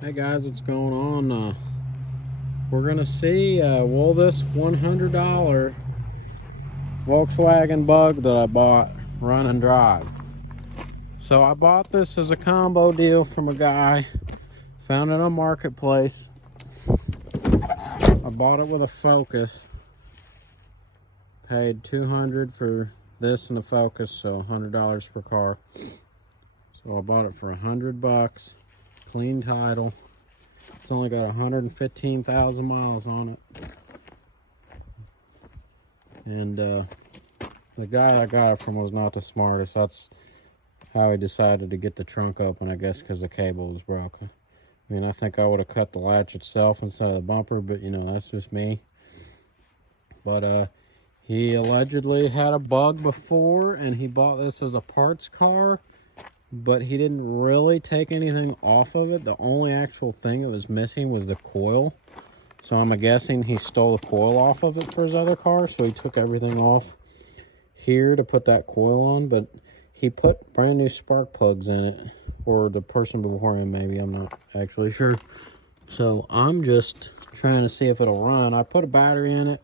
Hey guys, what's going on? We're gonna see will this $100 Volkswagen Bug that I bought run and drive. So I bought this as a combo deal from a guy, found it on Marketplace. I bought it with a Focus, paid $200 for this and the Focus, so $100 per car. So I bought it for $100, clean title. It's only got 115,000 miles on it. And the guy I got it from was not the smartest. That's how he decided to get the trunk open, I guess, because the cable was broken. I mean, I think I would have cut the latch itself instead of the bumper, but you know, that's just me. But he allegedly had a bug before, and he bought this as a parts car, but he didn't really take anything off of it. The only actual thing it was missing was the coil. So I'm guessing he stole the coil off of it for his other car, so he took everything off here to put that coil on, but he put brand new spark plugs in it, or the person before him maybe, I'm not actually sure. So I'm just trying to see if it'll run. I put a battery in it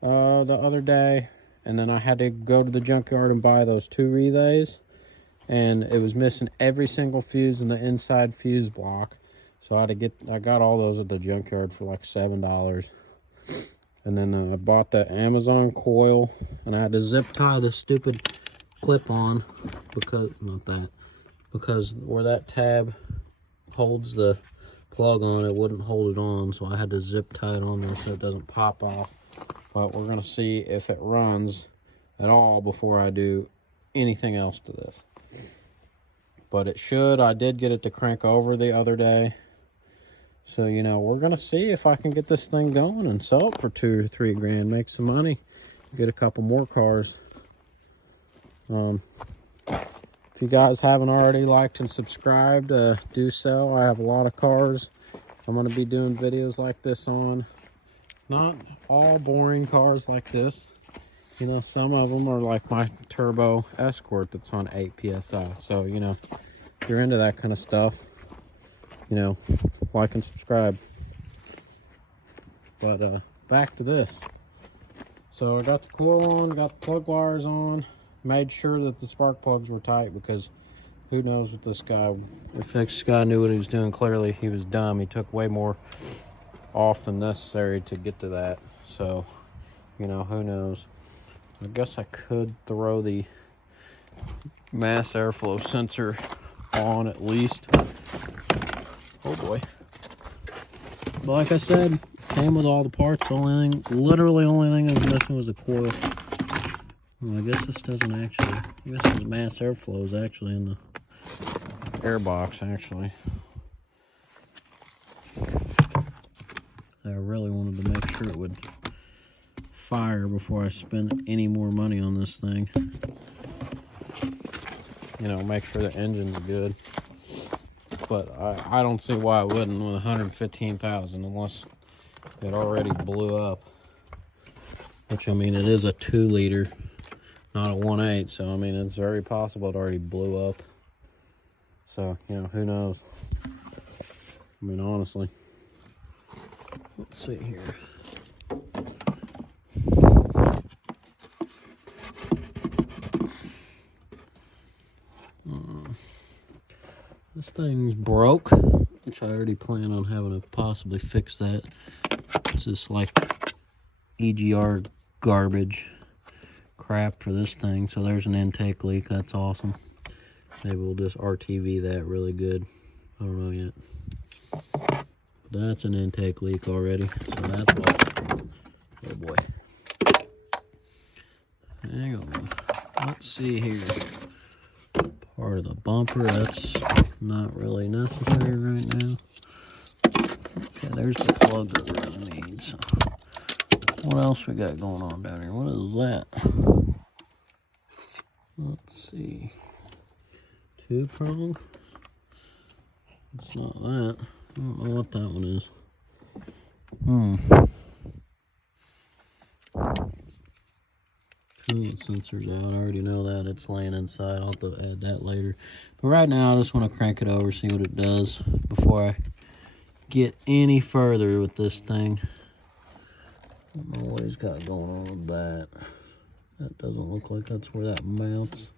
the other day, and then I had to go to the junkyard and buy those 2 relays, and it was missing every single fuse in the inside fuse block. So I got all those at the junkyard for like $7. And then I bought that Amazon coil, and I had to zip tie the stupid clip on, because where that tab holds the plug on, it wouldn't hold it on, so I had to zip tie it on there so it doesn't pop off. But we're gonna see if it runs at all before I do anything else to this. But it should. I did get it to crank over the other day. So, you know, we're going to see if I can get this thing going and sell it for $2 or $3 grand, make some money, get a couple more cars. If you guys haven't already liked and subscribed, do so. I have a lot of cars I'm going to be doing videos like this on. Not all boring cars like this. You know, some of them are like my Turbo Escort that's on 8 PSI. So, you know, if you're into that kind of stuff, you know, like and subscribe. But back to this. So I got the coil on, got the plug wires on, made sure that the spark plugs were tight, because who knows what this guy, if this guy knew what he was doing. Clearly he was dumb. He took way more off than necessary to get to that. So, you know, who knows. I guess I could throw the mass airflow sensor on at least. Oh boy. But like I said, came with all the parts. Literally only thing I was missing was the coil. Well, I guess this doesn't actually, I guess this mass airflow is actually in the air box, actually. I really wanted to make sure it would fire before I spend any more money on this thing. You know, make sure the engine's good. But I don't see why it wouldn't with 115,000 unless it already blew up. Which, I mean, it is a 2-liter, not a 1.8, so I mean, it's very possible it already blew up. So, you know, who knows? I mean, honestly. Let's see here. This thing's broke, which I already plan on having to possibly fix that. It's just like EGR garbage crap for this thing. So there's an intake leak. That's awesome. Maybe we'll just RTV that really good. I don't know yet. But that's an intake leak already. So that's awesome. Oh boy. Hang on. Let's see here. Part of the bumper, that's not really necessary right now. Okay, there's the plug that we're gonna need. So what else we got going on down here? What is that? Let's see. 2-prong? It's not that. I don't know what that one is. Coolant sensor's out. I already know that. It's laying inside. I'll have to add that later. But right now, I just want to crank it over, see what it does before I get any further with this thing. I don't know what he's got going on with that. That doesn't look like that's where that mounts.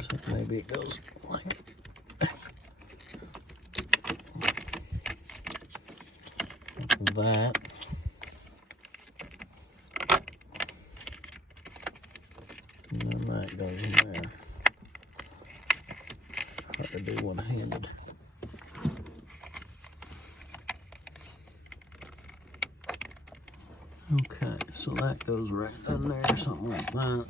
So maybe it goes like that. And then that goes in there. Hard to do one-handed. Okay, so that goes right in there, something like that.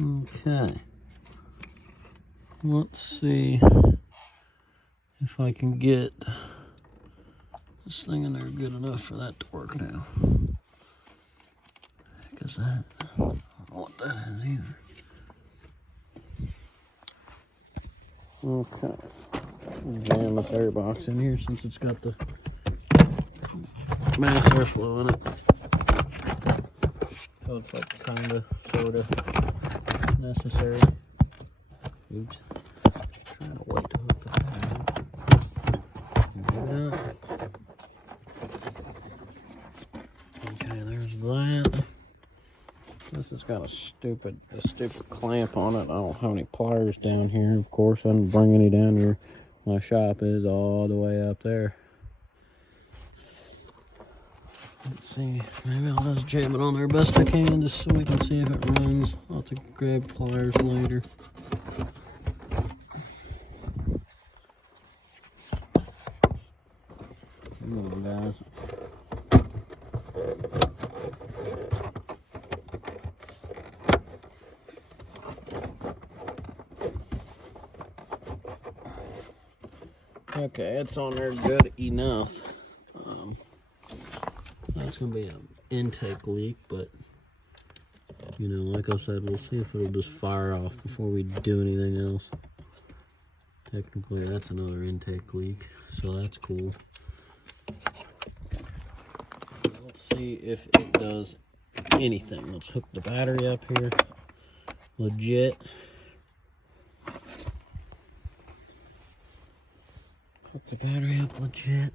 Okay, let's see if I can get this thing in there good enough for that to work now. Because that, I don't know what that is either. Okay, jam this air box in here since it's got the mass airflow in it. So it's like kinda, sorta necessary. Oops. Trying to wait to hook the thing. Okay, there's that. This has got a stupid clamp on it. I don't have any pliers down here. Of course, I didn't bring any down here. My shop is all the way up there. Let's see. Maybe I'll just jam it on there best I can just so we can see if it runs. I'll have to grab pliers later. Come on, guys. Okay, it's on there good enough. That's gonna be an intake leak, but you know, like I said, we'll see if it'll just fire off before we do anything else. Technically, that's another intake leak, so that's cool. Let's see if it does anything. Let's hook the battery up here. Legit. Hook the battery up legit.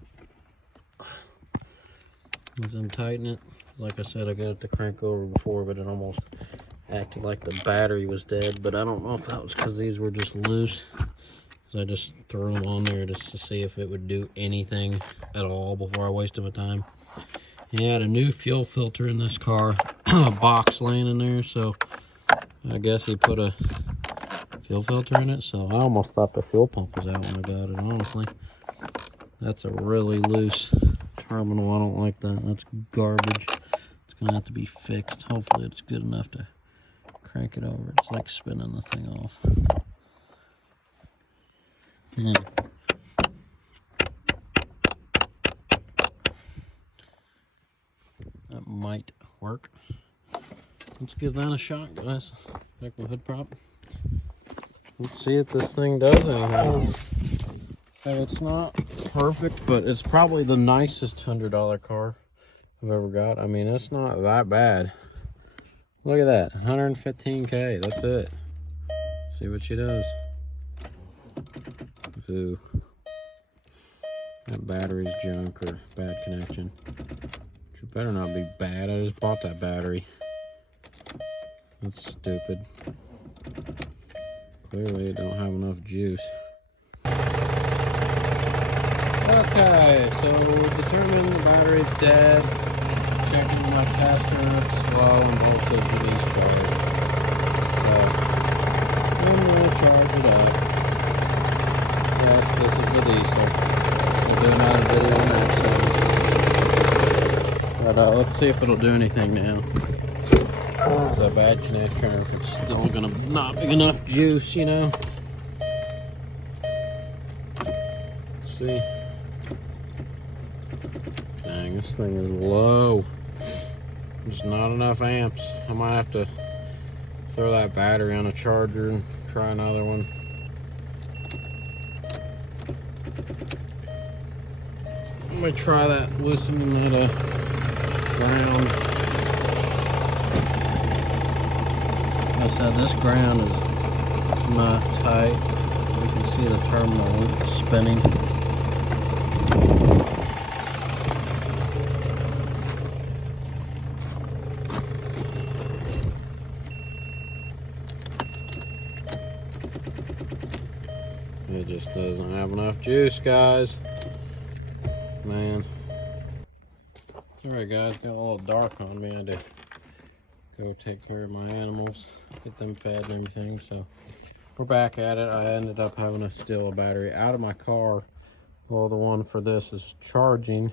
As I'm tightening it, like I said, I got it to crank over before, but it almost acted like the battery was dead. But I don't know if that was because these were just loose. So I just threw them on there just to see if it would do anything at all before I wasted my time. He had a new fuel filter in this car, a box laying in there, so I guess he put a fuel filter in it. So I almost thought the fuel pump was out when I got it, honestly. That's a really loose terminal. I don't like that. That's garbage. It's gonna have to be fixed. Hopefully it's good enough to crank it over. It's like spinning the thing off. Okay. That might work. Let's give that a shot, guys. Check my hood prop. Let's see if this thing does anything. And it's not perfect, but it's probably the nicest $100 car I've ever got. I mean, it's not that bad. Look at that, 115K, that's it. Let's see what she does. Ooh. That battery's junk or bad connection. It better not be bad, I just bought that battery. That's stupid. Clearly it don't have enough juice. Okay, so determine the battery's dead. Checking my tester, it's slow and voltage to these cars. So I'm gonna charge it up. Yes, this is the diesel. We'll do another video on that. So, but let's see if it'll do anything now. It's a bad connection, or if it's still gonna not be enough juice, you know. Let's see. Dang, this thing is low. There's not enough amps. I might have to throw that battery on a charger and try another one. Let me try that, loosening that ground. Like I said, this ground is not tight. You can see the terminal loop spinning. It just doesn't have enough juice, guys. Man. Alright guys, got a little dark on me. I had to go take care of my animals, get them fed and everything. So we're back at it. I ended up having to steal a battery out of my car. Well, the one for this is charging,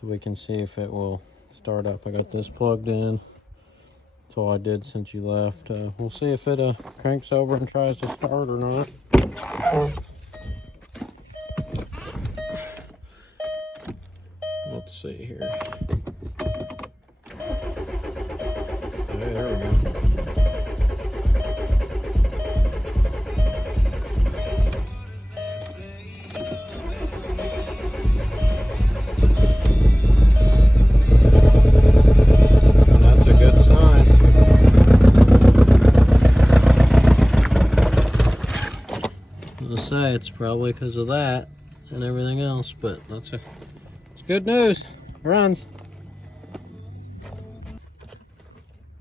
so we can see if it will start up. I got this plugged in. That's all I did since you left. We'll see if it cranks over and tries to start or not. Let's see here. Hey, there we go. And that's a good sign. As I say, it's probably because of that and everything else, but it's good news. It runs.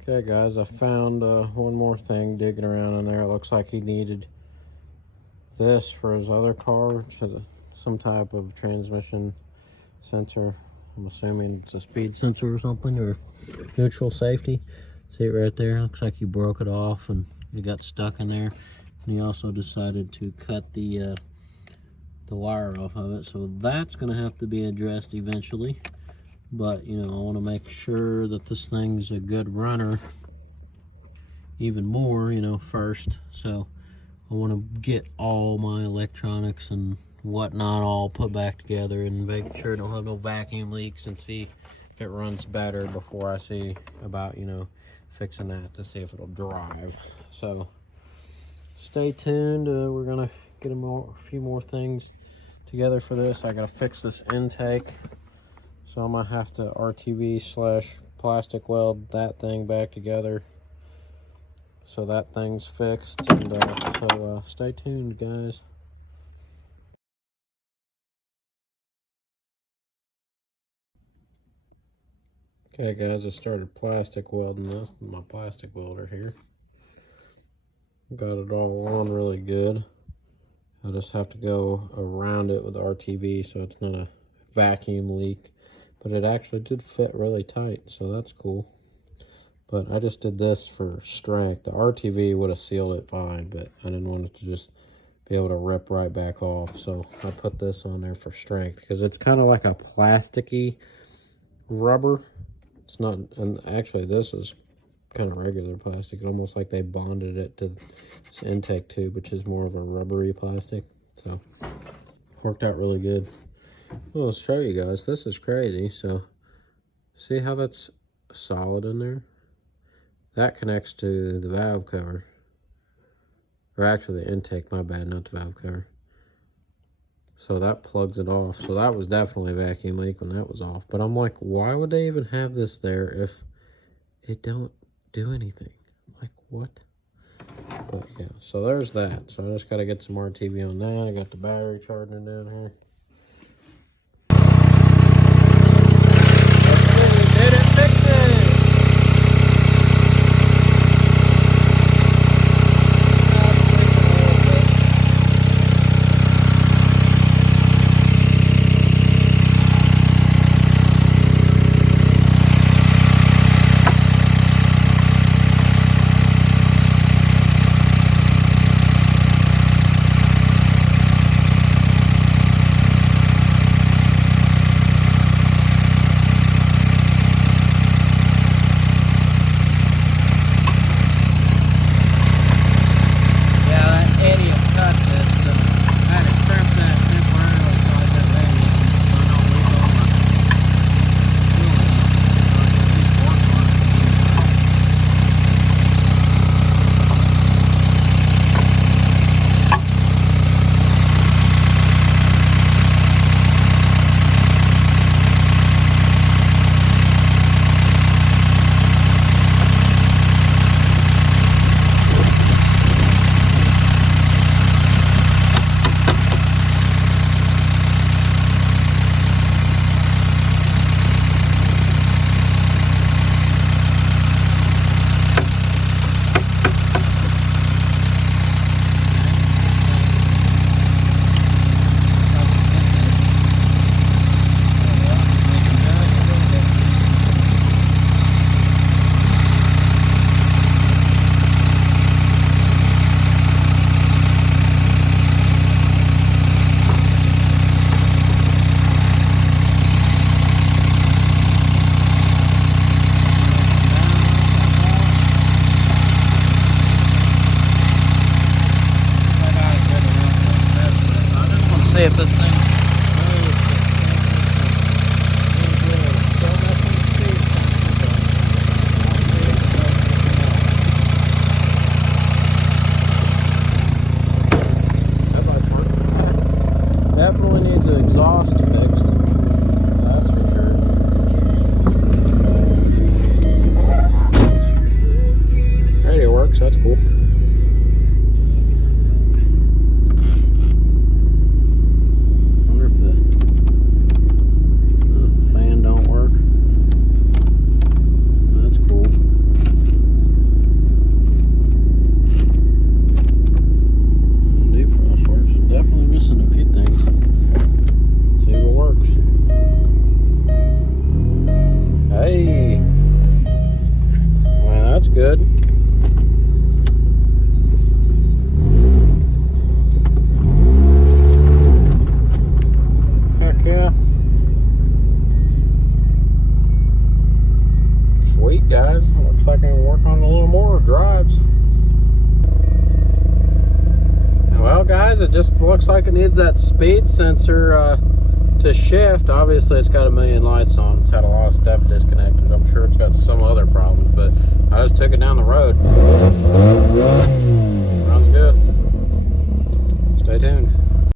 Okay guys, I found one more thing digging around in there. It looks like he needed this for his other car, some type of transmission sensor. I'm assuming it's a speed sensor or something, or neutral safety. See it right there? Looks like he broke it off and it got stuck in there. And he also decided to cut the wire off of it, so that's going to have to be addressed eventually. But you know, I want to make sure that this thing's a good runner even more, you know, first. So I want to get all my electronics and whatnot all put back together and make sure I don't have no vacuum leaks, and see if it runs better before I see about, you know, fixing that to see if it'll drive. So stay tuned. We're gonna get a few more things together for this. I gotta fix this intake, so I'm gonna have to RTV/plastic weld that thing back together so that thing's fixed. And so stay tuned, guys. Okay guys, I started plastic welding this with my plastic welder here. Got it all on really good. I just have to go around it with RTV so it's not a vacuum leak. But it actually did fit really tight, so that's cool. But I just did this for strength. The RTV would have sealed it fine, but I didn't want it to just be able to rip right back off. So I put this on there for strength, because it's kind of like a plasticky rubber. It's not, and actually this is kind of regular plastic. It's almost like they bonded it to this intake tube, which is more of a rubbery plastic. So worked out really good. Well, let's show you guys. This is crazy. So see how that's solid in there? That connects to the valve cover, or actually the intake, my bad, not the valve cover. So that plugs it off. So that was definitely a vacuum leak when that was off. But I'm like, why would they even have this there if it don't do anything? Like, what? But yeah, so there's that. So I just got to get some RTV on that. I got the battery charging down here. We did it, fixed it! see if this thing moves. Definitely needs an exhaust fixed. That's for sure. Radio works, that's cool. Wonder if the fan don't work. That's cool. Defrost works. Definitely missing a few things. See what works. Hey, man, that's good. Heck yeah. Sweet, guys. Looks like I can work on a little more drives. Well, guys, it just looks like it needs that speed sensor to shift. Obviously, it's got a million lights on. It's had a lot of stuff disconnected. I'm sure it's got some other problems, but I just took it down the road. Sounds good. Stay tuned.